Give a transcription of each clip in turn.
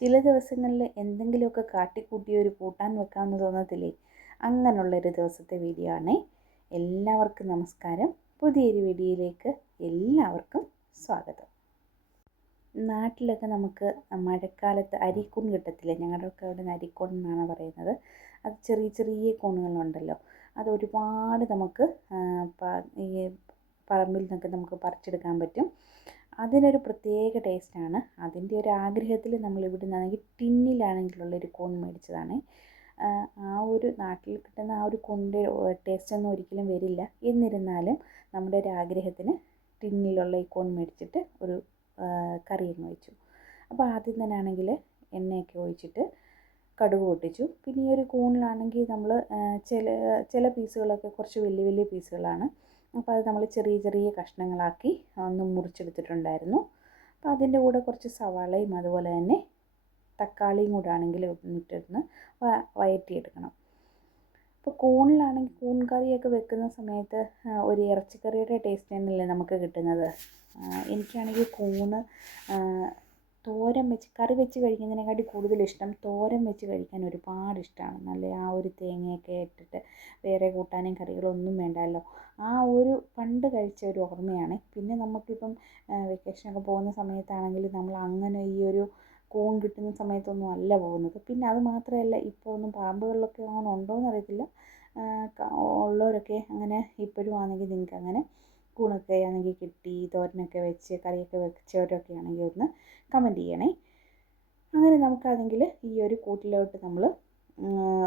ചില ദിവസങ്ങളിൽ എന്തെങ്കിലുമൊക്കെ കാട്ടിക്കൂട്ടി ഒരു കൂട്ടാൻ വെക്കാമെന്ന് തോന്നത്തില്ലേ? അങ്ങനെയുള്ളൊരു ദിവസത്തെ വീഡിയോ ആണേ. എല്ലാവർക്കും നമസ്കാരം. പുതിയൊരു വീഡിയോയിലേക്ക് എല്ലാവർക്കും സ്വാഗതം. നാട്ടിലൊക്കെ നമുക്ക് മഴക്കാലത്ത് അരിക്കൂൺ കിട്ടത്തില്ലേ? ഞങ്ങളുടെയൊക്കെ അവിടെ നിന്ന് അരിക്കൂൺ എന്നാണ് പറയുന്നത്. അത് ചെറിയ ചെറിയ കൂണുകളുണ്ടല്ലോ, അത് ഒരുപാട് നമുക്ക് ഈ പറമ്പിൽ നിന്നൊക്കെ നമുക്ക് പറിച്ചെടുക്കാൻ പറ്റും. അതിനൊരു പ്രത്യേക ടേസ്റ്റാണ്. അതിൻ്റെ ഒരു ആഗ്രഹത്തിൽ നമ്മൾ ഇവിടെ നിന്നാണെങ്കിൽ ടിന്നിലാണെങ്കിലുള്ളൊരു കൂൺ മേടിച്ചതാണ്. ആ ഒരു നാട്ടിൽ കിട്ടുന്ന ആ ഒരു കൂണിൻ്റെ ടേസ്റ്റൊന്നും ഒരിക്കലും വരില്ല. എന്നിരുന്നാലും നമ്മുടെ ഒരു ആഗ്രഹത്തിന് ടിന്നിലുള്ള ഈ കൂൺ മേടിച്ചിട്ട് ഒരു കറിയും വെച്ചു. അപ്പോൾ ആദ്യം തന്നെ ആണെങ്കിൽ എണ്ണയൊക്കെ ഒഴിച്ചിട്ട് കടുക് പൊട്ടിച്ചു. പിന്നെ ഈ ഒരു കൂണിലാണെങ്കിൽ നമ്മൾ ചില പീസുകളൊക്കെ കുറച്ച് വലിയ വലിയ പീസുകളാണ്. അപ്പോൾ അത് നമ്മൾ ചെറിയ ചെറിയ കഷ്ണങ്ങളാക്കി ഒന്ന് മുറിച്ചെടുത്തിട്ടുണ്ടായിരുന്നു. അപ്പോൾ അതിൻ്റെ കൂടെ കുറച്ച് സവാളയും അതുപോലെ തന്നെ തക്കാളിയും കൂടെ ആണെങ്കിൽ ഇട്ടിരുന്ന് വഴറ്റിയെടുക്കണം. ഇപ്പോൾ കൂണിലാണെങ്കിൽ കൂൺ കറിയൊക്കെ വെക്കുന്ന സമയത്ത് ഒരു ഇറച്ചിക്കറിയുടെ ടേസ്റ്റ് തന്നെയല്ലേ നമുക്ക് കിട്ടുന്നത്. എനിക്കാണെങ്കിൽ കൂണ് തോരൻ വെച്ച് കറി വെച്ച് കഴിക്കുന്നതിനെക്കാട്ടി കൂടുതൽ ഇഷ്ടം തോരൻ വെച്ച് കഴിക്കാൻ ഒരുപാട് ഇഷ്ടമാണ്. നല്ല ആ ഒരു തേങ്ങയൊക്കെ ഇട്ടിട്ട് വേറെ കൂട്ടാനും കറികളൊന്നും വേണ്ടല്ലോ. ആ ഒരു പണ്ട് കഴിച്ച ഒരു ഓർമ്മയാണ്. പിന്നെ നമുക്കിപ്പം വെക്കേഷനൊക്കെ പോകുന്ന സമയത്താണെങ്കിൽ നമ്മൾ അങ്ങനെ ഈ ഒരു കൂൺ കിട്ടുന്ന സമയത്തൊന്നും അല്ല പോകുന്നത്. പിന്നെ അത് മാത്രമല്ല, ഇപ്പോൾ ഒന്നും പറമ്പുകളിലൊക്കെ അങ്ങനെ ഉണ്ടോയെന്ന് അറിയത്തില്ല. ഉള്ളവരൊക്കെ അങ്ങനെ ഇപ്പോഴും ആണെങ്കിൽ നിങ്ങൾക്ക് അങ്ങനെ കൂണൊക്കെ ആണെങ്കിൽ കിട്ടി തോരനൊക്കെ വെച്ച് കറിയൊക്കെ വെച്ചവരൊക്കെ ആണെങ്കിൽ ഒന്ന് കമൻറ്റ് ചെയ്യണേ. അങ്ങനെ നമുക്കാണെങ്കിൽ ഈ ഒരു കൂട്ടിലോട്ട് നമ്മൾ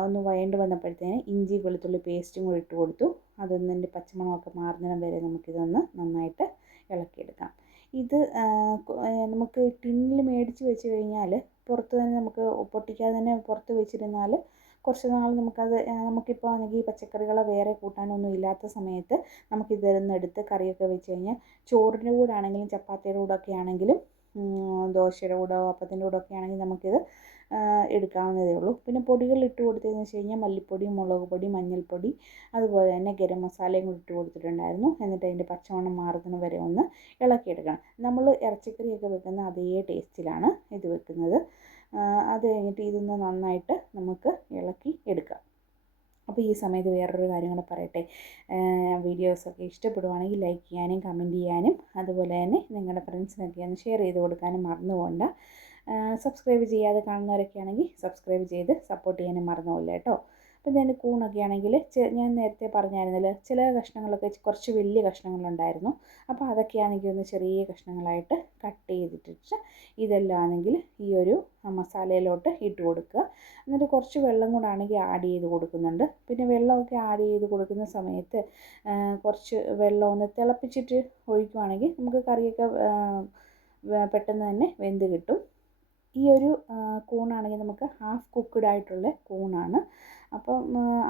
ഒന്ന് വഴണ്ട് വന്നപ്പോഴത്തേന് ഇഞ്ചി വെളുത്തുള്ളി പേസ്റ്റും കൂടി ഇട്ട് കൊടുത്തു. അതൊന്നിൻ്റെ പച്ചമണമൊക്കെ മാറുന്നിടം വരെ നമുക്കിതൊന്ന് നന്നായിട്ട് ഇളക്കിയെടുക്കാം. ഇത് നമുക്ക് ടിന്നിൽ മേടിച്ച് വെച്ച് കഴിഞ്ഞാൽ പുറത്ത് തന്നെ നമുക്ക് പൊട്ടിക്കാതെ തന്നെ പുറത്ത് വെച്ചിരുന്നാൽ കുറച്ച് നാൾ നമുക്കിപ്പോൾ ആണെങ്കിൽ പച്ചക്കറികളോ വേറെ കൂട്ടാനൊന്നും ഇല്ലാത്ത സമയത്ത് നമുക്കിതൊന്ന് എടുത്ത് കറിയൊക്കെ വെച്ച് കഴിഞ്ഞാൽ ചോറിൻ്റെ കൂടെ ആണെങ്കിലും ചപ്പാത്തിയുടെ കൂടെ ഒക്കെ ആണെങ്കിലും ദോശയുടെ കൂടെ അപ്പത്തിൻ്റെ കൂടെ ഒക്കെ ആണെങ്കിൽ നമുക്കിത് എടുക്കാവുന്നതേ ഉള്ളൂ. പിന്നെ പൊടികൾ ഇട്ട് കൊടുത്തതെന്ന് വെച്ച് കഴിഞ്ഞാൽ മല്ലിപ്പൊടി, മുളക് പൊടി, മഞ്ഞൾപ്പൊടി, അതുപോലെ തന്നെ ഗരം മസാലയും കൂടി ഇട്ട് കൊടുത്തിട്ടുണ്ടായിരുന്നു. എന്നിട്ട് അതിൻ്റെ പച്ചമണം മാറുന്നത് വരെ ഒന്ന് ഇളക്കിയെടുക്കണം. നമ്മൾ ഇറച്ചിക്കറിയൊക്കെ വെക്കുന്ന അതേ ടേസ്റ്റിലാണ് ഇത് വെക്കുന്നത്. അത് കഴിഞ്ഞിട്ട് ഇതൊന്ന് നന്നായിട്ട് നമുക്ക് ഇളക്കി എടുക്കാം. അപ്പോൾ ഈ സമയത്ത് വേറൊരു കാര്യം കൂടെ പറയട്ടെ. വീഡിയോസൊക്കെ ഇഷ്ടപ്പെടുവാണെങ്കിൽ ലൈക്ക് ചെയ്യാനും കമൻറ്റ് ചെയ്യാനും അതുപോലെ തന്നെ നിങ്ങളുടെ ഫ്രണ്ട്സിനൊക്കെ ഒന്ന് ഷെയർ ചെയ്ത് കൊടുക്കാനും മറന്നു പോകണ്ട. സബ്സ്ക്രൈബ് ചെയ്യാതെ കാണുന്നവരൊക്കെ ആണെങ്കിൽ സബ്സ്ക്രൈബ് ചെയ്ത് സപ്പോർട്ട് ചെയ്യാനും മറന്നു പോകില്ല കേട്ടോ. അപ്പോൾ ഇതിൻ്റെ കൂണൊക്കെ ആണെങ്കിൽ ഞാൻ നേരത്തെ പറഞ്ഞായിരുന്നല്ലോ, ചില കഷ്ണങ്ങളൊക്കെ കുറച്ച് വലിയ കഷ്ണങ്ങളുണ്ടായിരുന്നു. അപ്പോൾ അതൊക്കെ ആണെങ്കിൽ ഒന്ന് ചെറിയ കഷ്ണങ്ങളായിട്ട് കട്ട് ചെയ്തിട്ടിട്ട് ഇതെല്ലാം ആണെങ്കിൽ ഈ ഒരു മസാലയിലോട്ട് ഇട്ട് കൊടുക്കുക. എന്നിട്ട് കുറച്ച് വെള്ളം കൂടെ ആണെങ്കിൽ ആഡ് ചെയ്ത് കൊടുക്കുന്നുണ്ട്. പിന്നെ വെള്ളമൊക്കെ ആഡ് ചെയ്ത് കൊടുക്കുന്ന സമയത്ത് കുറച്ച് വെള്ളം ഒന്ന് തിളപ്പിച്ചിട്ട് ഒഴിക്കുവാണെങ്കിൽ നമുക്ക് കറിയൊക്കെ പെട്ടെന്ന് തന്നെ വെന്ത് കിട്ടും. ഈ ഒരു കൂണാണെങ്കിൽ നമുക്ക് ഹാഫ് കുക്ക്ഡ് ആയിട്ടുള്ള കൂണാണ്. അപ്പം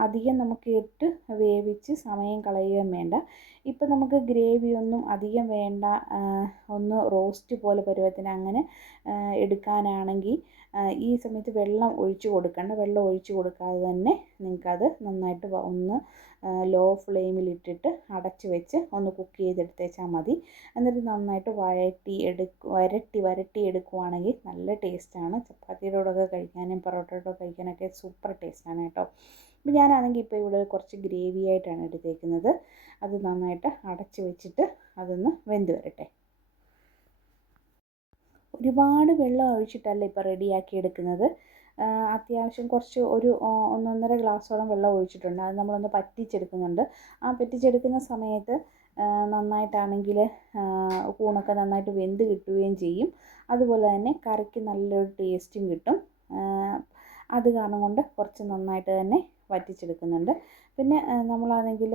അധികം നമുക്ക് ഇട്ട് വേവിച്ച് സമയം കളയുകയും വേണ്ട. ഇപ്പം നമുക്ക് ഗ്രേവിയൊന്നും അധികം വേണ്ട, ഒന്ന് റോസ്റ്റ് പോലെ പരുവത്തിന് അങ്ങനെ എടുക്കാനാണെങ്കിൽ ഈ സമയത്ത് വെള്ളം ഒഴിച്ച് കൊടുക്കേണ്ട. വെള്ളം ഒഴിച്ച് കൊടുക്കാതെ തന്നെ നിങ്ങൾക്കത് നന്നായിട്ട് ഒന്ന് ലോ ഫ്ലെയിമിലിട്ടിട്ട് അടച്ച് വെച്ച് ഒന്ന് കുക്ക് ചെയ്തെടുത്തേച്ചാൽ മതി. എന്നിട്ട് നന്നായിട്ട് വരട്ടി എടുക്കുവാണെങ്കിൽ നല്ല ടേസ്റ്റാണ്. ചപ്പാത്തിയുടെ കൂടെയൊക്കെ കഴിക്കാനും പൊറോട്ടയുടെ കൂടെ കഴിക്കാനൊക്കെ സൂപ്പർ ടേസ്റ്റാണ് കേട്ടോ. അപ്പോൾ ഞാനാണെങ്കിൽ ഇപ്പോൾ ഇവിടെ കുറച്ച് ഗ്രേവി ആയിട്ടാണ് എടുത്തേക്കുന്നത്. അത് നന്നായിട്ട് അടച്ച് വെച്ചിട്ട് അതൊന്ന് വെന്ത് വരട്ടെ. ഒരുപാട് വെള്ളം ഒഴിച്ചിട്ടല്ല ഇപ്പോൾ റെഡിയാക്കി എടുക്കുന്നത്. അത്യാവശ്യം കുറച്ച് ഒരു 1.5 ഗ്ലാസ്സോളം വെള്ളം ഒഴിച്ചിട്ടുണ്ട്. അത് നമ്മളൊന്ന് പറ്റിച്ചെടുക്കുന്നുണ്ട്. ആ പറ്റിച്ചെടുക്കുന്ന സമയത്ത് നന്നായിട്ടാണെങ്കിൽ കൂണൊക്കെ നന്നായിട്ട് വെന്ത് കിട്ടുകയും ചെയ്യും. അതുപോലെ തന്നെ കറിക്ക് നല്ലൊരു ടേസ്റ്റും കിട്ടും. അത് കാരണം കൊണ്ട് കുറച്ച് നന്നായിട്ട് തന്നെ വറ്റിച്ചെടുക്കുന്നുണ്ട്. പിന്നെ നമ്മളാണെങ്കിൽ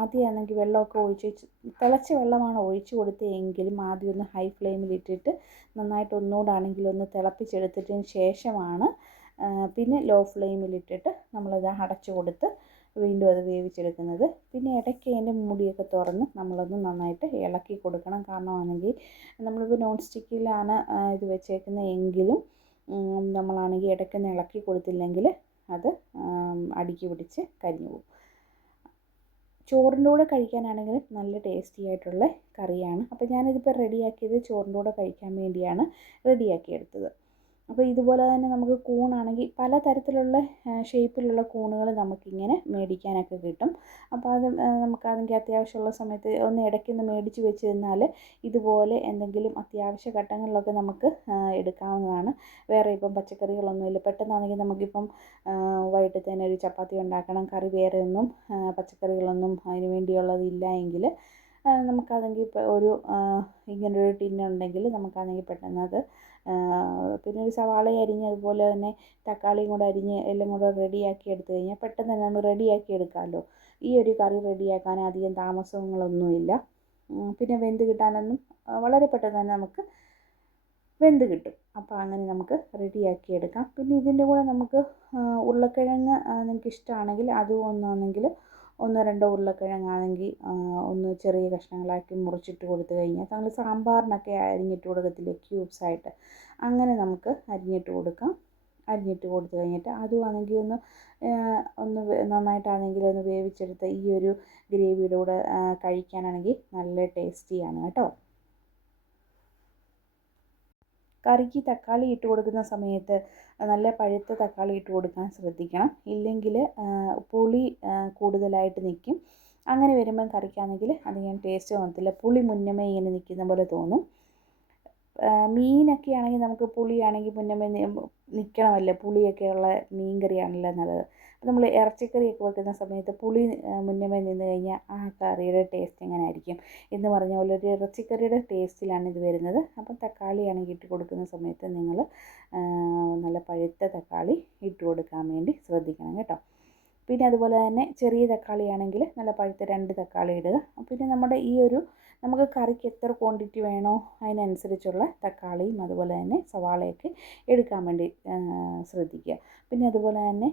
ആദ്യമാണെങ്കിൽ വെള്ളമൊക്കെ തിളച്ച വെള്ളമാണ് ഒഴിച്ച് കൊടുത്തതെങ്കിലും ആദ്യം ഒന്ന് ഹൈ ഫ്ലെയിമിലിട്ടിട്ട് നന്നായിട്ട് ഒന്നുകൂടാണെങ്കിൽ ഒന്ന് തിളപ്പിച്ചെടുത്തതിന് ശേഷമാണ് പിന്നെ ലോ ഫ്ലെയിമിലിട്ടിട്ട് നമ്മളത് അടച്ചു കൊടുത്ത് വീണ്ടും അത് വേവിച്ചെടുക്കുന്നത്. പിന്നെ ഇടയ്ക്ക് അതിൻ്റെ മൂടിയൊക്കെ തുറന്ന് നമ്മളൊന്ന് നന്നായിട്ട് ഇളക്കി കൊടുക്കണം. കാരണമാണെങ്കിൽ നമ്മളിപ്പോൾ നോൺ സ്റ്റിക്കിലാണ് ഇത് വെച്ചേക്കുന്നത് എങ്കിലും നമ്മളാണെങ്കിൽ ഇടയ്ക്കൊന്ന് ഇളക്കി കൊടുത്തില്ലെങ്കിൽ അത് അടിക്ക് പിടിച്ച് കരിഞ്ഞു പോകും. ചോറിൻ്റെ കൂടെ കഴിക്കാനാണെങ്കിൽ നല്ല ടേസ്റ്റി ആയിട്ടുള്ള കറിയാണ്. അപ്പോൾ ഞാനിതിപ്പോൾ റെഡിയാക്കിയത് ചോറിൻ്റെ കൂടെ കഴിക്കാൻ വേണ്ടിയാണ് റെഡിയാക്കിയെടുത്തത്. അപ്പോൾ ഇതുപോലെ തന്നെ നമുക്ക് കൂണാണെങ്കിൽ പലതരത്തിലുള്ള ഷേപ്പിലുള്ള കൂണുകൾ നമുക്കിങ്ങനെ മേടിക്കാനൊക്കെ കിട്ടും. അപ്പോൾ അത് നമുക്കാണെങ്കിൽ അത്യാവശ്യമുള്ള സമയത്ത് ഒന്ന് ഇടയ്ക്കൊന്ന് മേടിച്ച് വെച്ച് തന്നാൽ ഇതുപോലെ എന്തെങ്കിലും അത്യാവശ്യ ഘട്ടങ്ങളിലൊക്കെ നമുക്ക് എടുക്കാവുന്നതാണ്. വേറെ ഇപ്പം പച്ചക്കറികളൊന്നുമില്ല, പെട്ടെന്നാണെങ്കിൽ നമുക്കിപ്പം വൈകിട്ടത്തേന് ഒരു ചപ്പാത്തി ഉണ്ടാക്കണം, കറി വേറെ ഒന്നും പച്ചക്കറികളൊന്നും അതിന് വേണ്ടിയുള്ളതില്ല എങ്കിൽ നമുക്കാണെങ്കിൽ ഇപ്പോൾ ഒരു ഇങ്ങനൊരു ടിന്നുണ്ടെങ്കിൽ നമുക്കാണെങ്കിൽ പെട്ടെന്നത് പിന്നെ ഒരു സവാള അരിഞ്ഞ് അതുപോലെ തന്നെ തക്കാളിയും കൂടെ അരിഞ്ഞ് എല്ലാം കൂടെ റെഡിയാക്കി എടുത്തു കഴിഞ്ഞാൽ പെട്ടെന്ന് തന്നെ നമുക്ക് റെഡിയാക്കി എടുക്കാമല്ലോ. ഈ ഒരു കറി റെഡിയാക്കാൻ അധികം താമസങ്ങളൊന്നുമില്ല. പിന്നെ വെന്ത് കിട്ടാനൊന്നും വളരെ പെട്ടെന്ന് തന്നെ നമുക്ക് വെന്ത് കിട്ടും. അപ്പോൾ അങ്ങനെ നമുക്ക് റെഡിയാക്കി എടുക്കാം. പിന്നെ ഇതിൻ്റെ കൂടെ നമുക്ക് ഉരുളക്കിഴങ്ങ് നിങ്ങൾക്ക് ഇഷ്ടമാണെങ്കിൽ അതും ഒന്നാണെങ്കിൽ ഒന്നോ രണ്ടോ ഉരുളക്കിഴങ്ങാണെങ്കിൽ ഒന്ന് ചെറിയ കഷ്ണങ്ങളാക്കി മുറിച്ചിട്ട് കൊടുത്തു കഴിഞ്ഞാൽ നമ്മൾ സാമ്പാറിനൊക്കെ അരിഞ്ഞിട്ട് കൊടുക്കത്തില്ലേ ക്യൂബ്സായിട്ട്, അങ്ങനെ നമുക്ക് അരിഞ്ഞിട്ട് കൊടുക്കാം. അരിഞ്ഞിട്ട് കൊടുത്തു കഴിഞ്ഞിട്ട് അതുമാണെങ്കിൽ ഒന്ന് നന്നായിട്ടാണെങ്കിൽ ഒന്ന് വേവിച്ചെടുത്ത് ഈ ഒരു ഗ്രേവിയുടെ കൂടെ കഴിക്കാനാണെങ്കിൽ നല്ല ടേസ്റ്റിയാണ് കേട്ടോ. കറിക്ക് തക്കാളി ഇട്ട് കൊടുക്കുന്ന സമയത്ത് നല്ല പഴുത്ത തക്കാളി ഇട്ട് കൊടുക്കാൻ ശ്രദ്ധിക്കണം, ഇല്ലെങ്കിൽ പുളി കൂടുതലായിട്ട് നിൽക്കും. അങ്ങനെ വരുമ്പം കറിക്കാണെങ്കിൽ അധികം ടേസ്റ്റ് തോന്നത്തില്ല, പുളി മുന്നമേ ഇങ്ങനെ നിൽക്കുന്ന പോലെ തോന്നും. മീനൊക്കെ ആണെങ്കിൽ നമുക്ക് പുളിയാണെങ്കിൽ മുന്നമേ നിൽക്കണമല്ലോ, പുളിയൊക്കെയുള്ള മീൻ കറിയാണല്ലോ നല്ലത്. അപ്പോൾ നമ്മൾ ഇറച്ചിക്കറിയൊക്കെ വെക്കുന്ന സമയത്ത് പുളി മുന്നമേ നിന്ന് കഴിഞ്ഞാൽ ആ കറിയുടെ ടേസ്റ്റ് എങ്ങനെ ആയിരിക്കും എന്ന് പറഞ്ഞ പോലെ ഒരു ഇറച്ചിക്കറിയുടെ ടേസ്റ്റിലാണ് ഇത് വരുന്നത്. അപ്പം തക്കാളിയാണെങ്കിൽ ഇട്ട് കൊടുക്കുന്ന സമയത്ത് നിങ്ങൾ നല്ല പഴുത്ത തക്കാളി ഇട്ട് കൊടുക്കാൻ വേണ്ടി ശ്രദ്ധിക്കണം കേട്ടോ. പിന്നെ അതുപോലെ തന്നെ ചെറിയ തക്കാളിയാണെങ്കിൽ നല്ല പഴുത്ത 2 തക്കാളി ഇടുക. പിന്നെ നമ്മുടെ ഈ ഒരു നമുക്ക് കറിക്ക് എത്ര ക്വാണ്ടിറ്റി വേണോ അതിനനുസരിച്ചുള്ള തക്കാളിയും അതുപോലെ തന്നെ സവാളയൊക്കെ എടുക്കാൻ വേണ്ടി ശ്രദ്ധിക്കുക. പിന്നെ അതുപോലെ തന്നെ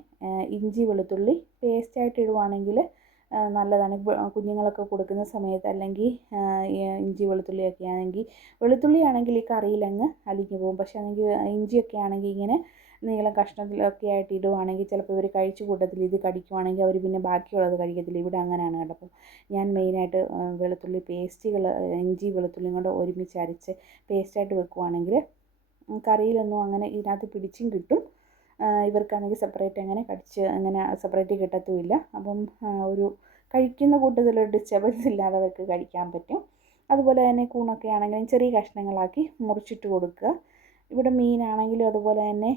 ഇഞ്ചി വെളുത്തുള്ളി പേസ്റ്റായിട്ട് ഇടുവാണെങ്കിൽ നല്ലതാണ്. കുഞ്ഞുങ്ങളൊക്കെ കൊടുക്കുന്ന സമയത്ത് അല്ലെങ്കിൽ ഇഞ്ചി വെളുത്തുള്ളിയൊക്കെ ആണെങ്കിൽ, വെളുത്തുള്ളി ആണെങ്കിൽ ഈ കറിയിലങ്ങ് അലിഞ്ഞു പോകും. പക്ഷേ ആണെങ്കിൽ ഇഞ്ചിയൊക്കെ ആണെങ്കിൽ ഇങ്ങനെ നീളം കഷ്ണത്തിലൊക്കെ ആയിട്ട് ഇടുവാണെങ്കിൽ ചിലപ്പോൾ ഇവർ കഴിച്ച കൂട്ടത്തിൽ ഇത് കടിക്കുവാണെങ്കിൽ അവർ പിന്നെ ബാക്കിയുള്ളത് കഴിക്കത്തില്ല. ഇവിടെ അങ്ങനെയാണ് കേട്ടോ. അപ്പം ഞാൻ മെയിനായിട്ട് വെളുത്തുള്ളി പേസ്റ്റുകൾ ഇഞ്ചി വെളുത്തുള്ളിയും കൊണ്ട് ഒരുമിച്ച് അരച്ച് പേസ്റ്റായിട്ട് വെക്കുവാണെങ്കിൽ കറിയിലൊന്നും അങ്ങനെ ഇതിനകത്ത് പിടിച്ചും കിട്ടും. ഇവർക്കാണെങ്കിൽ സെപ്പറേറ്റ് അങ്ങനെ അങ്ങനെ സെപ്പറേറ്റ് കിട്ടത്തുമില്ല. അപ്പം ഒരു കഴിക്കുന്ന കൂട്ടത്തിൽ ഡിസ്റ്റർബൻസ് ഇല്ലാതെ അവർക്ക് കഴിക്കാൻ പറ്റും. അതുപോലെ തന്നെ കൂണൊക്കെ ആണെങ്കിലും ചെറിയ കഷ്ണങ്ങളാക്കി മുറിച്ചിട്ട് കൊടുക്കുക. ഇവിടെ മീനാണെങ്കിലും അതുപോലെ തന്നെ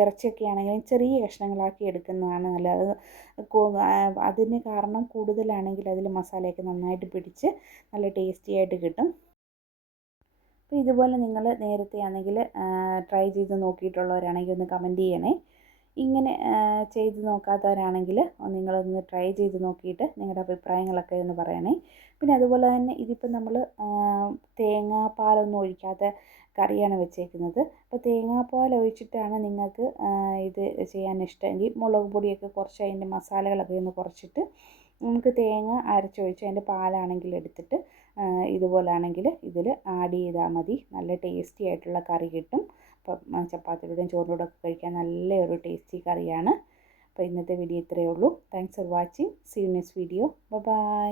ഇറച്ചിയൊക്കെ ആണെങ്കിലും ചെറിയ കഷ്ണങ്ങളാക്കി എടുക്കുന്നതാണ് നല്ലത്. അതിന് കാരണം കൂടുതലാണെങ്കിൽ അതിൽ മസാലയൊക്കെ നന്നായിട്ട് പിടിച്ച് നല്ല ടേസ്റ്റി ആയിട്ട് കിട്ടും. അപ്പോൾ ഇതുപോലെ നിങ്ങൾ നേരത്തെ ആണെങ്കിൽ ട്രൈ ചെയ്ത് നോക്കിയിട്ടുള്ളവരാണെങ്കിൽ ഒന്ന് കമൻറ്റ് ചെയ്യണേ. ഇങ്ങനെ ചെയ്ത് നോക്കാത്തവരാണെങ്കിൽ നിങ്ങളൊന്ന് ട്രൈ ചെയ്ത് നോക്കിയിട്ട് നിങ്ങളുടെ അഭിപ്രായങ്ങളൊക്കെ ഒന്ന് പറയണേ. പിന്നെ അതുപോലെ തന്നെ ഇതിപ്പോൾ നമ്മൾ തേങ്ങാപ്പാലൊന്നും ഒഴിക്കാത്ത കറിയാണ് വെച്ചേക്കുന്നത്. അപ്പോൾ തേങ്ങാപ്പാൽ ഒഴിച്ചിട്ടാണ് നിങ്ങൾക്ക് ഇത് ചെയ്യാൻ ഇഷ്ടമെങ്കിൽ മുളക് പൊടിയൊക്കെ കുറച്ച് അതിൻ്റെ മസാലകളൊക്കെ ഒന്ന് കുറച്ചിട്ട് നമുക്ക് തേങ്ങ അരച്ചൊഴിച്ച് അതിൻ്റെ പാലാണെങ്കിൽ എടുത്തിട്ട് ഇതുപോലാണെങ്കിൽ ഇതിൽ ആഡ് ചെയ്താൽ മതി. നല്ല ടേസ്റ്റി ആയിട്ടുള്ള കറി കിട്ടും. അപ്പം ചപ്പാത്തിയുടെയും ചോറിൻ്റെ കൂടെ ഒക്കെ കഴിക്കാൻ നല്ലൊരു ടേസ്റ്റി കറിയാണ്. അപ്പോൾ ഇന്നത്തെ വീഡിയോ ഇത്രയേ ഉള്ളൂ. Thanks for watching. See you next video. By.